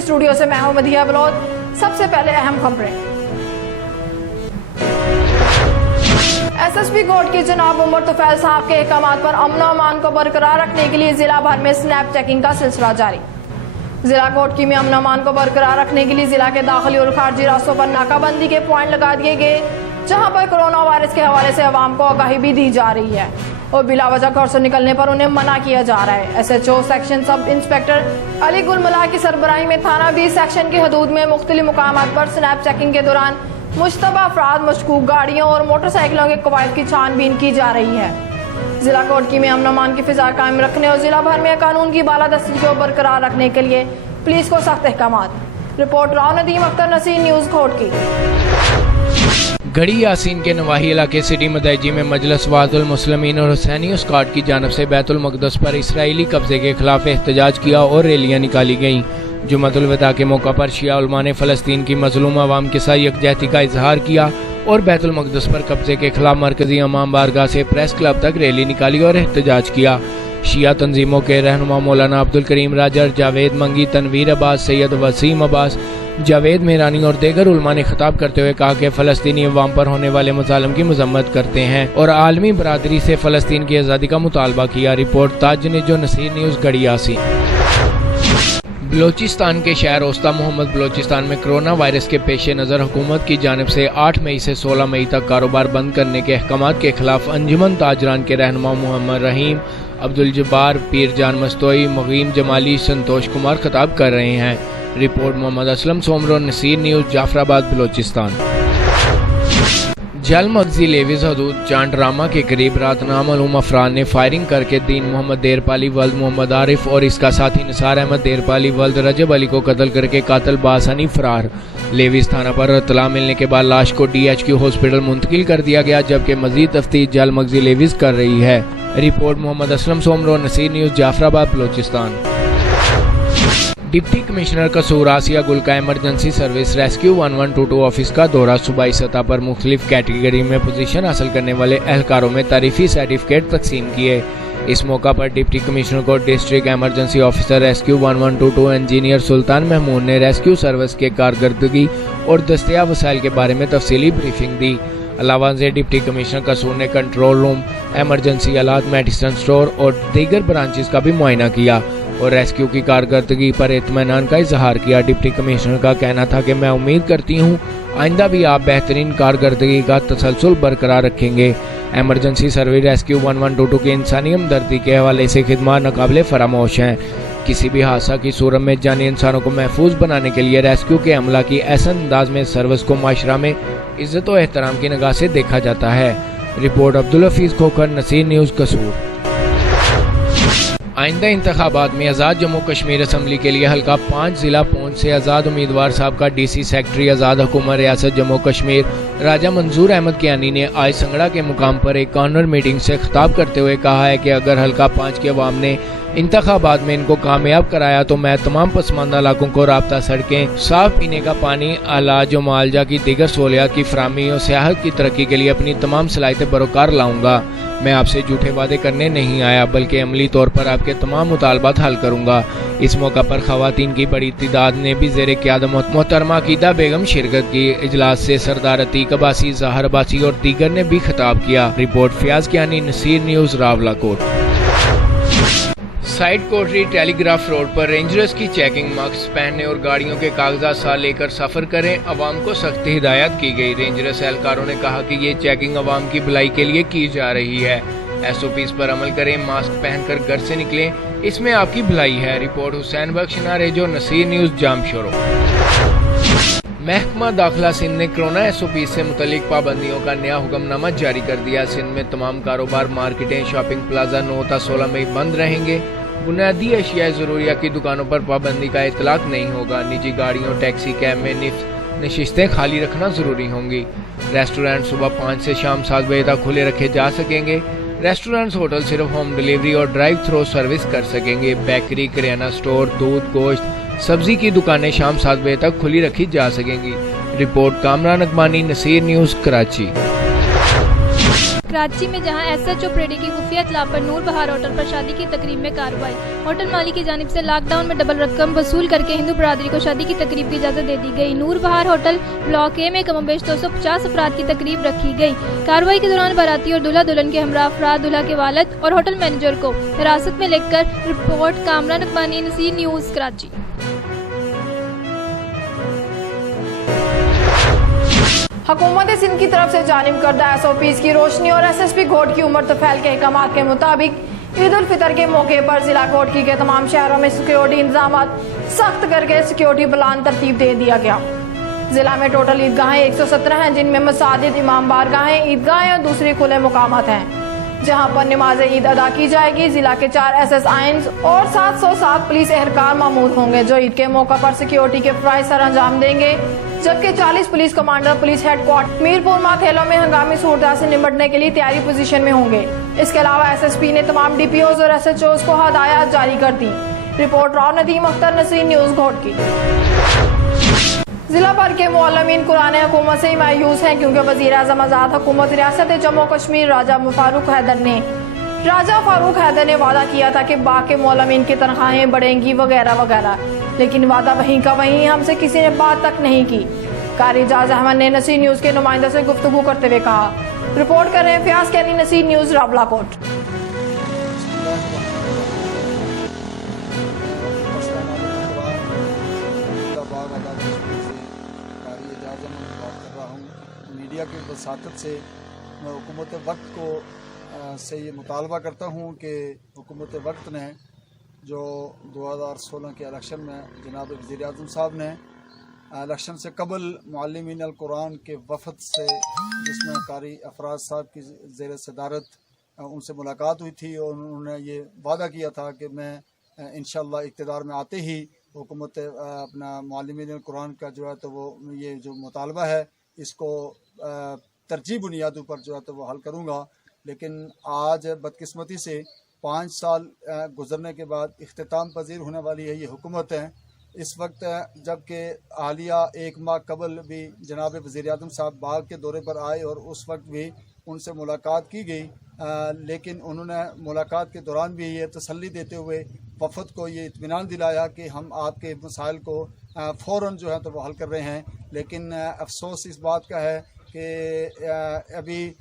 Studio से मैं हूं मदिया बलोच। सबसे पहले अहम खबरें। एसएसपी कोर्ट की जनाब उमर तुफैल साहब के अहकामात पर अमन और अमान को बरकरार रखने के लिए जिला भर में स्नैप चेकिंग का सिलसिला जारी। जिला कोटकी में अमन अमान को बरकरार रखने के लिए जिला के दाखिली और खारजी रास्तों पर नाकाबंदी के पॉइंट लगा दिए गए, जहां पर कोरोना वायरस के हवाले से अवाम को आगाही भी दी जा रही है और बिला वजह घर से निकलने पर उन्हें मना किया जा रहा है। SHO section sub inspector Ali गुल मला की सरबराही में थाना 20 सेक्शन की हदूद में मुख्तलिफ मुकामात पर स्नैप चेकिंग के दौरान मुश्तबा अफराद, मशकूक गाड़ियों और मोटरसाइकिलों के कवायद की छानबीन की जा रही है। जिला कोटकी में अमन अमान की फिजा कायम रखने और जिला भर में कानून की बालादस्ती को बरकरार रखने के लिए पुलिस को सख्त अहकामात। रिपोर्ट राव नदीम अख्तर, नसीर न्यूज़ कोटकी। गढ़ी यासीन के नवाही इलाके सिटी मदैजी में मजलिस वादुल मुस्लिमीन और हुसैनी स्क्वाड की जानब से बैतुल मक़दस पर इसराइली कब्जे के खिलाफ एहतजाज किया और रैलियाँ निकाली गईं। जुम्मतुल विदा के मौका पर शिया उलमा ने फ़लस्तीन की मजलूम अवाम के साथ यकजहती का इजहार किया और बैतुल मक़दस पर कब्जे के खिलाफ मरकजी इमाम बारगाह से प्रेस क्लब तक रैली निकाली और एहतजाज किया। शिया तंजीमों के रहनुमा मौलाना अब्दुल करीम राजर, जावेद मंगी, तनवीर अब्बास, सैयद वसीम अब्बास, जावेद मेहरानी और दीगर उलमा ने खिताब करते हुए कहा कि फ़लस्तीनी अवाम पर होने वाले मज़ालिम की मज़म्मत करते हैं और आलमी बरादरी से फ़लस्तीन की आज़ादी का मुतालबा किया। रिपोर्ट ताज निजो, नसीर न्यूज़, गढ़ी यासीन। बलोचिस्तान के शहर ओस्ता मोहम्मद बलोचिस्तान में कोरोना वायरस के पेश नज़र हुकूमत की जानिब से 8 मई से 16 मई तक कारोबार बंद करने के अहकामात के खिलाफ अंजुमन ताजरान के रहनुमा मोहम्मद रहीम, अब्दुल जब्बार, पीर जान मस्तोई, मगीम जमाली, संतोष कुमार खिताब कर रहे हैं। Report Mohammad Aslam Soomro, Naseer news, Jafarabad, Balochistan. Jhal Magsi Levi's हदूद चांडरामा के करीब रात नामालूम अफराद ने फायरिंग करके दीन मोहम्मद देरपाली वल्द मोहम्मद आरिफ और इसका साथी निसार अहमद देरपाली वल्द रजब अली को कत्ल करके कातिल बासानी फरार। लेविस थाना पर इत्तला मिलने के बाद लाश को DHQ हॉस्पिटल मुंतकिल कर दिया गया, जबकि मजीद तफ्तीश जल मगजी लेविस कर रही है। Report Mohammad Aslam Soomro, Naseer news, Jafarabad, Balochistan. Deputy commissioner Kasur Asia गुल का एमरजेंसी सर्विस रेस्क्यू 1122 ऑफिस का दौरा सूबाई सतह पर मुख्तलिफ कैटेगरी में पोजीशन हासिल करने वाले एहलकारों में तारीफी सर्टिफिकेट तकसीम किए। इस मौका पर डिप्टी कमिश्नर को district emergency officer rescue 1122 engineer Sultan Mahmood ने रेस्क्यू सर्विस के कारकर्दगी और दस्तयाब वसाइल के बारे में तफसीली ब्रीफिंग दी। अलावा से डिप्टी कमिश्नर कसूर ने कंट्रोल रूम, एमरजेंसी आलात, मेडिसिन स्टोर और दीगर ब्रांचेस का भी मुआयना किया और रेस्क्यू की कारकर्दगी पर इत्मीनान का इजहार किया। डिप्टी कमिश्नर का कहना था कि मैं उम्मीद करती हूँ आइंदा भी आप बेहतरीन कारकर्दगी का तसलसल बरकरार रखेंगे। एमरजेंसी सर्विस रेस्क्यू 1122 की इंसानी हमदर्दी के हवाले से खिदमत नाकाबिले फरामोश हैं। किसी भी हादसा की सूरत में जानी इंसानों को महफूज बनाने के लिए रेस्क्यू के अमला की ऐसा अंदाज में सर्विस को माशरा में इज्जत और एहतराम की निगाह से देखा जाता है। रिपोर्ट अब्दुल हफीज खोखर, नसीर न्यूज़, कसूर। आइंदा इंतखाबात में आज़ाद जम्मू कश्मीर असम्बली के लिए हल्का 5 जिला पहुंच से आज़ाद उम्मीदवार साहब का DC सेक्रेटरी आज़ाद हुकूमत रियासत जम्मू कश्मीर राजा मंजूर अहमद कियानी ने आज संगड़ा के मुकाम पर एक कॉर्नर मीटिंग से खिताब करते हुए कहा है कि अगर हल्का 5 के अवाम ने इंतखाबात में इनको कामयाब कराया तो मैं तमाम पसमानदा इलाकों को राब्ता सड़कें, साफ पीने का पानी, अलाज और मुआवजा की दीगर सहूलियात की फराहमी और सियाहत की तरक्की के लिए अपनी तमाम सलाहियतें बरकरार लाऊंगा। मैं आपसे झूठे वादे करने नहीं आया बल्कि अमली तौर पर आपके तमाम मुतालबात हल करूंगा। इस मौका पर खवातीन की बड़ी तादाद ने भी ज़ेरे क़यादत मोहतरमा अकीदा बेगम शिरकत की। इजलास से सरदार अतीक अब्बासी, ज़ाहर अब्बासी और दीगर ने भी खिताब किया। Report Fayyaz Kiani, Naseer news, Rawalakot. Site Kotri telegraph road पर रेंजर्स की चेकिंग, मास्क पहनने और गाड़ियों के कागजात साथ लेकर सफर करें। अवाम को सख्त हिदायत की गई। रेंजर्स एहलकारों ने कहा कि ये चेकिंग अवाम की भलाई के लिए की जा रही है। SOPs पर अमल करें, मास्क पहनकर घर से निकलें, इसमें आपकी भलाई है। रिपोर्ट हुसैन बख्श नारेजो, नसीर न्यूज़, जामशोरो। महकमा दाखिला सिंध ने कोरोना SOPs से मुतल्लिक पाबंदियों का नया हुक्मनामा जारी कर दिया। सिंध में तमाम कारोबार, मार्केटें, शॉपिंग प्लाजा 9 ta 16 मई बंद रहेंगे। बुनियादी अशिया ज़रूरिया की दुकानों पर पाबंदी का इतलाक नहीं होगा। निजी गाड़ियों, टैक्सी, कैब में नशिस्तें खाली रखना ज़रूरी होंगी। रेस्टोरेंट सुबह 5 से शाम 7 बजे तक खुले रखे जा सकेंगे। रेस्टोरेंट्स, होटल सिर्फ होम डिलीवरी और ड्राइव थ्रो सर्विस कर सकेंगे। बेकरी, किराना स्टोर, दूध, गोश्त, सब्जी की दुकानें शाम 7 बजे तक खुली रखी जा सकेंगी। Report Kamran Akbani, Naseer news, Karachi. کراچی میں جہاں SHO پریڈی کی خفیہ اطلاع پر نور بہار ہوٹل پر شادی کی تقریب میں کارروائی۔ ہوٹل مالک کی جانب سے لاک ڈاؤن میں ڈبل رقم وصول کر کے ہندو برادری کو شادی کی تقریب کی اجازت دے دی گئی۔ نور بہار ہوٹل بلاک اے میں کم و بیش 250 افراد کی تقریب رکھی گئی۔ کارروائی کے دوران باراتی اور دلہا دلہن کے ہمراہ افراد دلہا کے والد اور ہوٹل مینیجر کو حراست میں لے کر رپورٹ کامران اقبانی، نصیر نیوز کراچی۔ حکومت سندھ کی طرف سے جانب کردہ SOPs کی روشنی اور SSP گھوٹ کی عمر طفیل کے احکامات کے مطابق عید الفطر کے موقع پر ضلع گھوٹکی کے تمام شہروں میں سیکیورٹی انتظامات سخت کر کے سیکیورٹی پلان ترتیب دے دیا گیا۔ ضلع میں ٹوٹل عیدگاہیں 117 ہیں، جن میں مساجد، امام بارگاہیں، عیدگاہیں اور دوسری کھلے مقامات ہیں جہاں پر نماز عید ادا کی جائے گی۔ ضلع کے 4 SSIs اور 707 پولیس اہلکار مامور ہوں گے جو عید کے موقع پر سیکیورٹی کے فرائض سر انجام دیں گے، جبکہ 40 police commander police head quarter Mirpur ماتھیلوں میں ہنگامی صورتحال سے نمٹنے کے لیے تیاری پوزیشن میں ہوں گے۔ اس کے علاوہ SSP نے تمام DPOs اور SHOs کو ہدایات جاری کر دی۔ Report Rao Nadeem Akhtar, Naseer news Ghotki. ضلع بھر کے معلمین قرآن حکومت سے مایوس ہیں کیونکہ وزیر اعظم آزاد حکومت ریاست جموں کشمیر راجہ فاروق حیدر نے وعدہ کیا تھا کہ باقی معلمین کی تنخواہیں بڑھیں گی وغیرہ وغیرہ، لیکن وعدہ وہیں کا وہیں، ہم سے کسی نے بات تک نہیں کی۔ قاری اعجاز احمد نے نصیر نیوز کے نمائندہ سے گفتگو کرتے ہوئے کہا۔ رپورٹ کر رہے ہیں فیاض کیانی، نصیر نیوز راولاکوٹ۔ میڈیا کی وساطت سے میں حکومت وقت کو سے یہ مطالبہ کرتا ہوں کہ حکومت وقت نے جو 2016 کے الیکشن میں جناب وزیر اعظم صاحب نے الیکشن سے قبل معلمین القرآن کے وفد سے، جس میں قاری افراز صاحب کی زیر صدارت ان سے ملاقات ہوئی تھی، اور انہوں نے یہ وعدہ کیا تھا کہ میں انشاءاللہ اقتدار میں آتے ہی حکومت اپنا معلمین القرآن کا جو ہے تو وہ یہ جو مطالبہ ہے اس کو ترجیح بنیادوں پر جو ہے تو وہ حل کروں گا۔ لیکن آج بدقسمتی سے 5 سال گزرنے کے بعد اختتام پذیر ہونے والی ہے یہ حکومت ہے۔ اس وقت جبکہ حالیہ 1 ماہ قبل بھی جناب وزیر اعظم صاحب باغ کے دورے پر آئے اور اس وقت بھی ان سے ملاقات کی گئی، لیکن انہوں نے ملاقات کے دوران بھی یہ تسلی دیتے ہوئے وفد کو یہ اطمینان دلایا کہ ہم آپ کے مسائل کو فوراً جو ہے تو وہ حل کر رہے ہیں۔ لیکن افسوس اس بات کا ہے کہ ابھی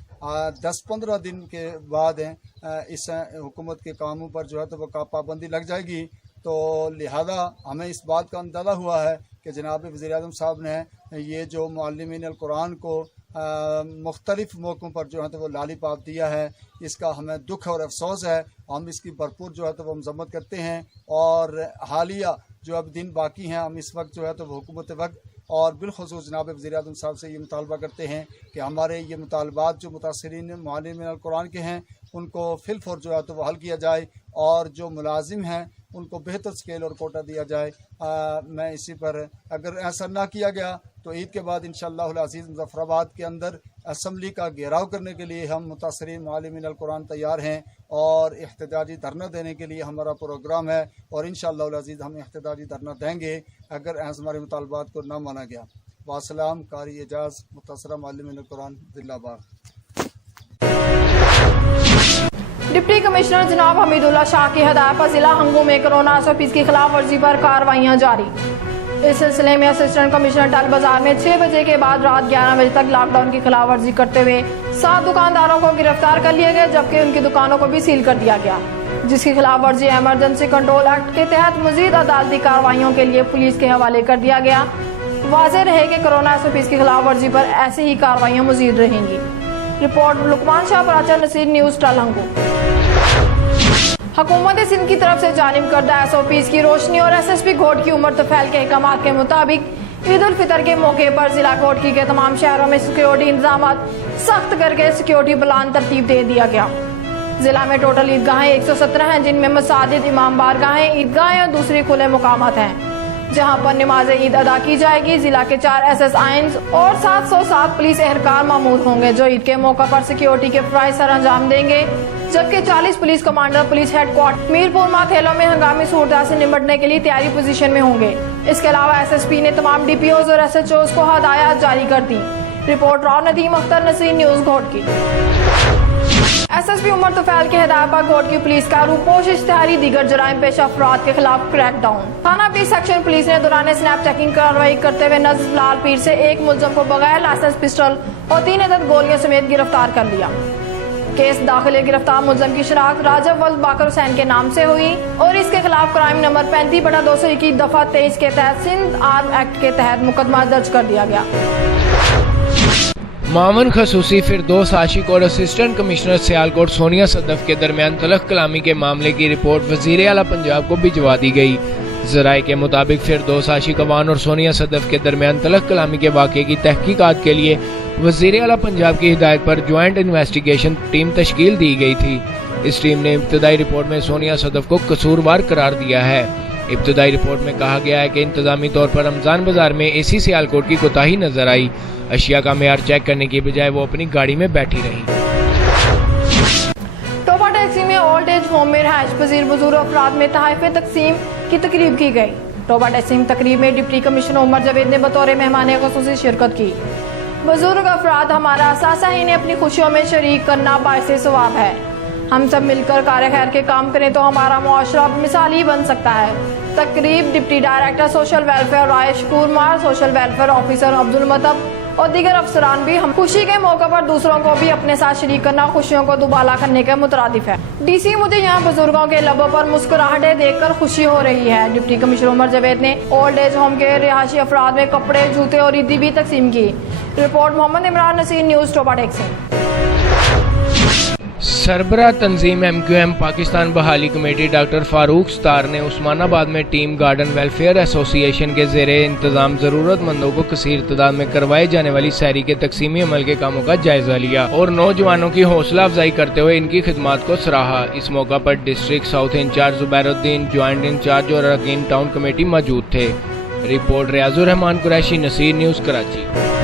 10-15 دن کے بعد اس حکومت کے کاموں پر جو ہے تو وہ پابندی لگ جائے گی، تو لہذا ہمیں اس بات کا اندازہ ہوا ہے کہ جناب وزیر اعظم صاحب نے یہ جو معلمین القرآن کو مختلف موقعوں پر جو ہے تو وہ لالی پاپ دیا ہے، اس کا ہمیں دکھ اور افسوس ہے۔ ہم اس کی بھرپور جو ہے تو وہ مذمت کرتے ہیں، اور حالیہ جو اب دن باقی ہیں ہم اس وقت جو ہے تو وہ حکومت وقت اور بالخصوص جناب وزیر اعظم صاحب سے یہ مطالبہ کرتے ہیں کہ ہمارے یہ مطالبات جو متاثرین معلمین القرآن کے ہیں ان کو فی الفور جو ہے تو وہ حل کیا جائے، اور جو ملازم ہیں ان کو بہتر سکیل اور کوٹا دیا جائے۔ میں اسی پر اگر ایسا نہ کیا گیا تو عید کے بعد انشاءاللہ العزیز مظفر آباد کے اندر اسمبلی کا گھیراؤ کرنے کے لیے ہم متاثرین معلمین القرآن تیار ہیں، اور احتجاجی دھرنا دینے کے لیے ہمارا پروگرام ہے، اور انشاءاللہ العزیز ہم احتجاجی دھرنا دیں گے اگر ایسے ہمارے مطالبات کو نہ مانا گیا۔ والسلام، قاری اعجاز، متاثرہ معلمین القرآن ضلع باغ۔ ڈپٹی کمشنر جناب حمید اللہ شاہ کی ہدایت پر ضلع ہنگو میں کورونا SOPs کی خلاف ورزی پر کارروائیاں جاری۔ اس سلسلے میں اسسٹنٹ کمشنر ٹل بازار میں 6 بجے کے بعد رات 11 بجے تک لاک ڈاؤن کی خلاف ورزی کرتے ہوئے 7 دکانداروں کو گرفتار کر لیے گئے، جبکہ ان کی دکانوں کو بھی سیل کر دیا گیا، جس کی خلاف ورزی ایمرجنسی کنٹرول ایکٹ کے تحت مزید عدالتی کارروائیوں کے لیے پولیس کے حوالے کر دیا گیا۔ واضح رہے کہ کورونا SOPs کی خلاف ورزی پر ایسی ہی کارروائیاں مزید رہیں گی۔ رپورٹ لقمان شاہ پراچا، نصیر نیوز ٹل ہنگو۔ حکومت سندھ کی طرف سے جانب کردہ SOPs کی روشنی اور SSP گھوٹ کی عمر طفیل کے احکامات کے مطابق عید الفطر کے موقع پر ضلع گھوٹکی کے تمام شہروں میں سیکیورٹی انتظامات سخت کر کے سیکیورٹی پلان ترتیب دے دیا گیا۔ ضلع میں ٹوٹل عیدگاہیں 117 ہیں، جن میں مساجد، امام بارگاہیں، عیدگاہیں اور دوسری کھلے مقامات ہیں جہاں پر نماز عید ادا کی جائے گی۔ ضلع کے 4 SSIs اور 707 پولیس اہلکار مامور ہوں گے جو عید کے موقع پر سیکیورٹی کے فرائض سر انجام دیں گے، جبکہ 40 police commander police head quarter Mirpur ماتھیلوں میں ہنگامی صورتحال سے نمٹنے کے لیے تیاری پوزیشن میں ہوں گے۔ اس کے علاوہ SSP نے تمام DPOs اور SHOs کو ہدایات جاری کر دی۔ Report Rao Nadeem Akhtar, Naseer news Ghotki. SSP Umar Tufail के हिदायत पर कोर्ट की पुलिस का रूपोश इश्तिहारी दीगर जराइम पेश अफराद के खिलाफ क्रैकडाउन। थाना पीर सेक्शन पुलिस ने दौरान स्नैप चेकिंग कार्रवाई करते हुए नजर लाल पीर से एक मुलजम को बगैर लाइसेंस पिस्टल और 3 अदद गोलियों समेत गिरफ्तार कर लिया। केस दाखिले गिरफ्तार मुलजम की शनाख्त राजब वल्द बाकर हुसैन के नाम से हुई और इसके खिलाफ क्राइम नंबर 35/221 दफा 23 के तहत सिंध आर्म एक्ट के तहत मुकदमा दर्ज कर दिया गया। मामन खसूसी फिरदौस आशिक और असिस्टेंट कमिश्नर सियालकोट सोनिया सदफ के दरमियान तलख कलामी के मामले की रिपोर्ट वजीर आला पंजाब को भिजवा दी गई। जराये के मुताबिक फिरदौस आशिक अवान और सोनिया सदफ के दरमियान तलख कलामी के वाक़े की तहकीकात के लिए वजीर आला पंजाब की हिदायत पर ज्वाइंट इन्वेस्टिगेशन टीम तश्कील दी गई थी। इस टीम ने इब्तदाई रिपोर्ट में सोनिया सदफ को कसूरवार करार दिया है। इब्तदाई रिपोर्ट में कहा गया है कि इंतजामी तौर पर रमजान बाजार में एसी सियालकोट की कोताही नजर आई। अशिया का मेयार चेक करने की बजाय वो अपनी गाड़ी में बैठी रही। टोबा टैक्सी में ओल्ड एज होम में रहायश पजीर बुजुर्ग अफराद में तहफ़े तकसीम की तकरीब की गई। टोबा टैक्सी तकरीब में डिप्टी कमिश्नर उमर जावेद ने बतौर मेहमान ख़ुसूसी शिरकत की। बुजुर्ग अफराद हमारा असासा है, इन्हें अपनी खुशियों में शरीक करना बाइसे सवाब है। हम सब मिलकर कार्य खैर के काम करें तो हमारा मुआशरा मिसाली बन सकता है। तकरीब डिप्टी डायरेक्टर सोशल वेलफेयर रायश Kumar, social welfare officer Abdul मतब और दीगर अफसरान भी हम खुशी के मौके पर दूसरों को भी अपने साथ शरीक करना खुशियों को दुबाला करने के मुतरादिफ है। डीसी मुझे यहाँ बुजुर्गों के लबों पर मुस्कुराहटें देखकर खुशी हो रही है। डिप्टी कमिश्नर उमर जावेद ने ओल्ड एज होम के रिहायशी अफराद में कपड़े, जूते और ईदी भी तकसीम की। रिपोर्ट मोहम्मद इमरान नसीर, न्यूज़ टोबा टैक्सी। सरबराह तंजीम MQM पाकिस्तान बहाली कमेटी डॉक्टर फारूक स्टार ने उस्मानाबाद में टीम गार्डन वेलफेयर एसोसिएशन के ज़ेरे इंतजाम ज़रूरतमंदों को कसीर तादाद में करवाए जाने वाली सहरी के तकसीमी अमल के कामों का जायजा लिया और नौजवानों की हौसला अफजाई करते हुए इनकी खिदमत को सराहा। इस मौका पर district south incharge Zubairuddin, joint incharge और अरकान टाउन कमेटी मौजूद थे। Report Riazur Rehman Qureshi, Naseer news, Karachi.